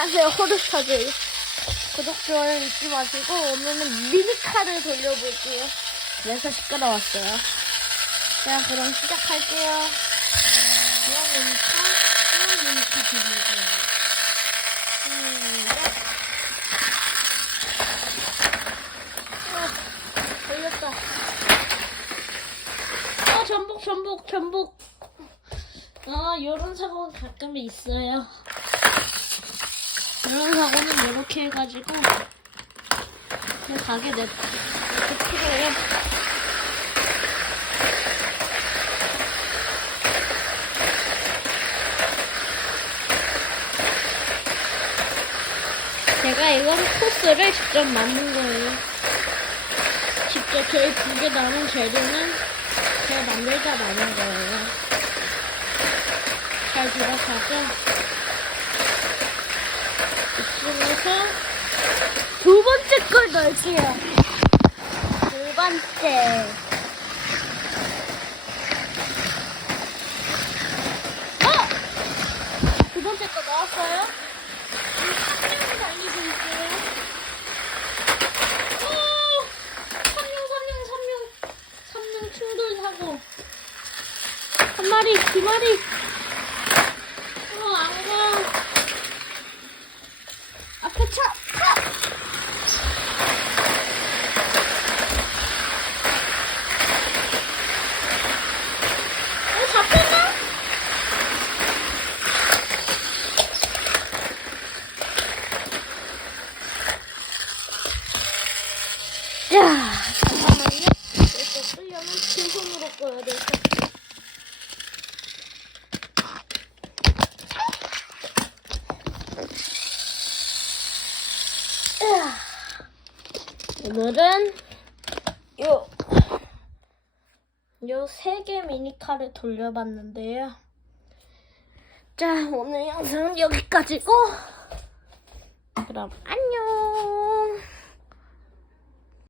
안녕하세요. 호르스타즈 구독 좋아요 잊지 마시고 오늘은 미니카를 돌려볼게요. 그래서 시끄러웠어요. 자 그럼 시작할게요. 그냥 미니카? 그냥 미니카 돌려줘요. 시작 어, 돌렸다. 어 전복 전복 전복. 아 요런 사고가 가끔 있어요 이런 사고는 이렇게 해가지고 그냥 가게 냅 이렇게 필요해. 제가 이건 코스를 직접 만든 거예요. 직접 저희 두개 남은 재료는 제가 만들다 남은 거예요. 잘 들어가죠? 이쯤에서 두 번째 걸 넣을게요. 두 번째. 어! 두 번째 거 넣었어요? 3명 달리고 있어요. 오! 3명, 3명, 3명. 3명 충돌 사고. 한 마리, 두 마리. 자, 잠깐만요. 이거 끄려면 빈손으로 꺼야 돼. 오늘은 요, 요 세 개 미니카를 돌려봤는데요. 자, 오늘 영상은 여기까지고, 그럼 안녕!